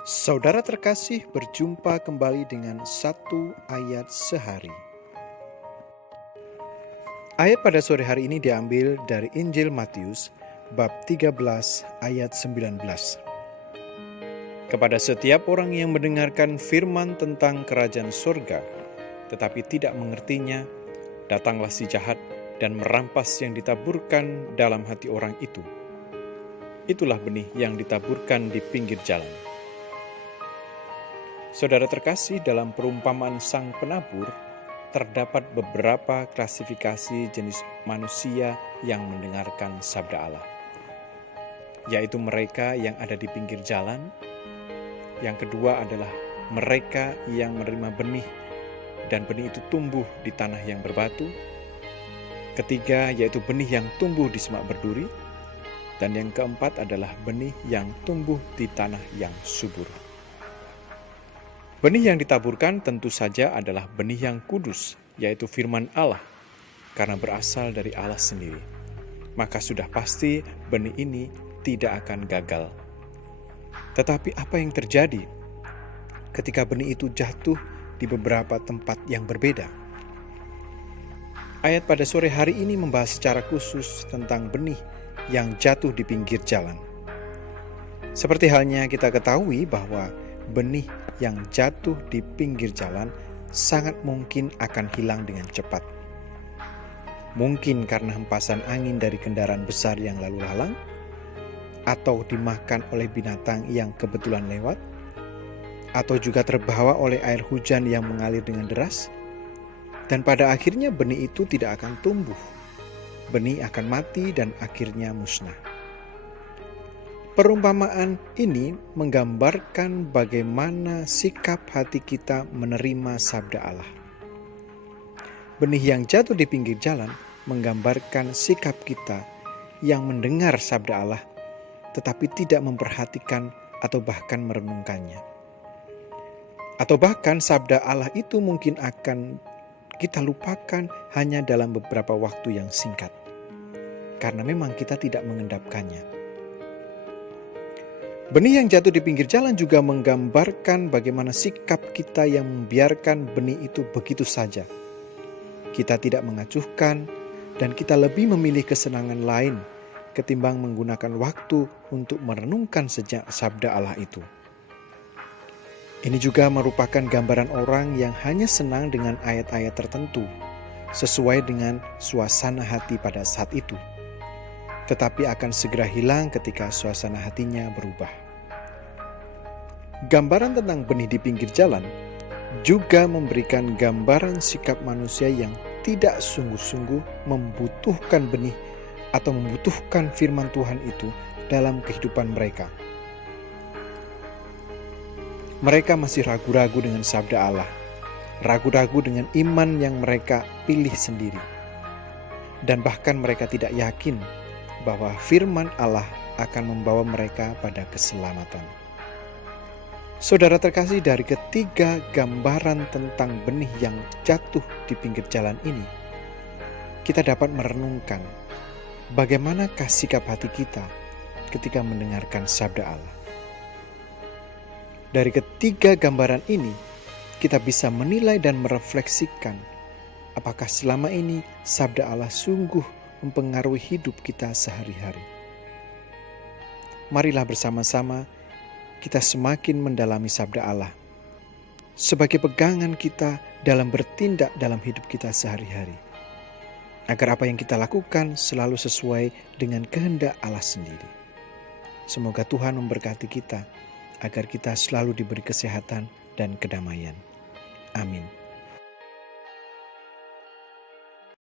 Saudara terkasih, berjumpa kembali dengan satu ayat sehari. Ayat pada sore hari ini diambil dari Injil Matius bab 13 ayat 19. Kepada setiap orang yang mendengarkan firman tentang kerajaan surga, tetapi tidak mengertinya, datanglah si jahat dan merampas yang ditaburkan dalam hati orang itu. Itulah benih yang ditaburkan di pinggir jalan. Saudara terkasih, dalam perumpamaan sang penabur, terdapat beberapa klasifikasi jenis manusia yang mendengarkan sabda Allah, yaitu mereka yang ada di pinggir jalan. Yang kedua adalah mereka yang menerima benih dan benih itu tumbuh di tanah yang berbatu. Ketiga yaitu benih yang tumbuh di semak berduri. Dan yang keempat adalah benih yang tumbuh di tanah yang subur. Benih yang ditaburkan tentu saja adalah benih yang kudus, yaitu firman Allah, karena berasal dari Allah sendiri. Maka sudah pasti benih ini tidak akan gagal. Tetapi apa yang terjadi ketika benih itu jatuh di beberapa tempat yang berbeda? Ayat pada sore hari ini membahas secara khusus tentang benih yang jatuh di pinggir jalan. Seperti halnya kita ketahui bahwa benih yang jatuh di pinggir jalan sangat mungkin akan hilang dengan cepat. Mungkin karena hempasan angin dari kendaraan besar yang lalu lalang, atau dimakan oleh binatang yang kebetulan lewat, atau juga terbawa oleh air hujan yang mengalir dengan deras, dan pada akhirnya benih itu tidak akan tumbuh. Benih akan mati dan akhirnya musnah. Perumpamaan ini menggambarkan bagaimana sikap hati kita menerima sabda Allah. Benih yang jatuh di pinggir jalan menggambarkan sikap kita yang mendengar sabda Allah tetapi tidak memperhatikan atau bahkan merenungkannya. Atau bahkan sabda Allah itu mungkin akan kita lupakan hanya dalam beberapa waktu yang singkat, karena memang kita tidak mengendapkannya. Benih yang jatuh di pinggir jalan juga menggambarkan bagaimana sikap kita yang membiarkan benih itu begitu saja. Kita tidak mengacuhkan dan kita lebih memilih kesenangan lain ketimbang menggunakan waktu untuk merenungkan sejak sabda Allah itu. Ini juga merupakan gambaran orang yang hanya senang dengan ayat-ayat tertentu, sesuai dengan suasana hati pada saat itu, tetapi akan segera hilang ketika suasana hatinya berubah. Gambaran tentang benih di pinggir jalan juga memberikan gambaran sikap manusia yang tidak sungguh-sungguh membutuhkan benih atau membutuhkan firman Tuhan itu dalam kehidupan mereka. Mereka masih ragu-ragu dengan sabda Allah, ragu-ragu dengan iman yang mereka pilih sendiri, dan bahkan mereka tidak yakin bahwa firman Allah akan membawa mereka pada keselamatan. Saudara terkasih, dari ketiga gambaran tentang benih yang jatuh di pinggir jalan ini, kita dapat merenungkan bagaimanakah sikap hati kita ketika mendengarkan sabda Allah. Dari ketiga gambaran ini, kita bisa menilai dan merefleksikan apakah selama ini sabda Allah sungguh mempengaruhi hidup kita sehari-hari. Marilah bersama-sama kita semakin mendalami sabda Allah sebagai pegangan kita dalam bertindak dalam hidup kita sehari-hari, agar apa yang kita lakukan selalu sesuai dengan kehendak Allah sendiri. Semoga Tuhan memberkati kita agar kita selalu diberi kesehatan dan kedamaian. Amin.